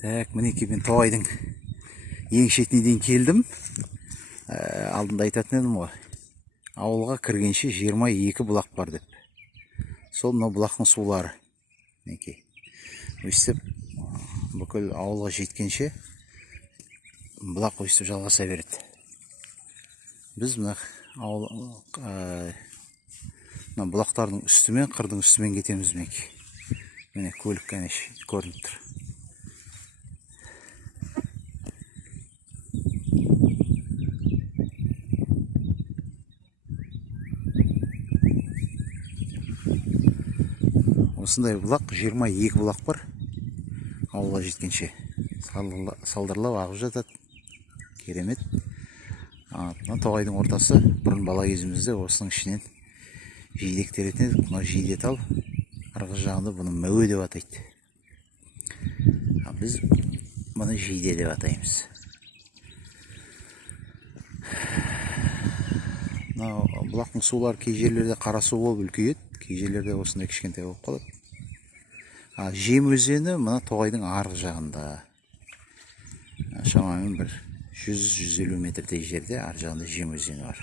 Так, мінекей мен тоғайдың ең шетіне дейін келдім. Алдында айтатын едім ғой, ауылға кіргенше 22 бұлақ бар деп. Сол мына бұлақтың сулары. Мінекей. Өстіп бүкіл ауылға жеткенше бұлақ өстіп жалғаса береді. Біз мына бұлақтардың үстімен, қырдың үстімен кетеміз. Мінекей. Міне көлік кәне көрініп тұр. Осындай бұлақ, 22 бұлақ бар. Ауылға жеткенше салдырлап ағып жатады. Керемет. Мына тоғайдың ортасы. Бұрын бала кезімізде осының ішінен жидек теретін едік. Мына жидет ал, арғы жағында бұны мәуе деп атайды. Біз бұны жиде деп атаймыз. Бұлақтың сулары кей жерлерде қара су болып үлкейеді, кей жерлерде осындай кішкентай болып қалады. Жем өзені мына тоғайдың арғы жағында. Шамамен бір 100-150 метрдей жерде арғы жағында Жем өзені бар.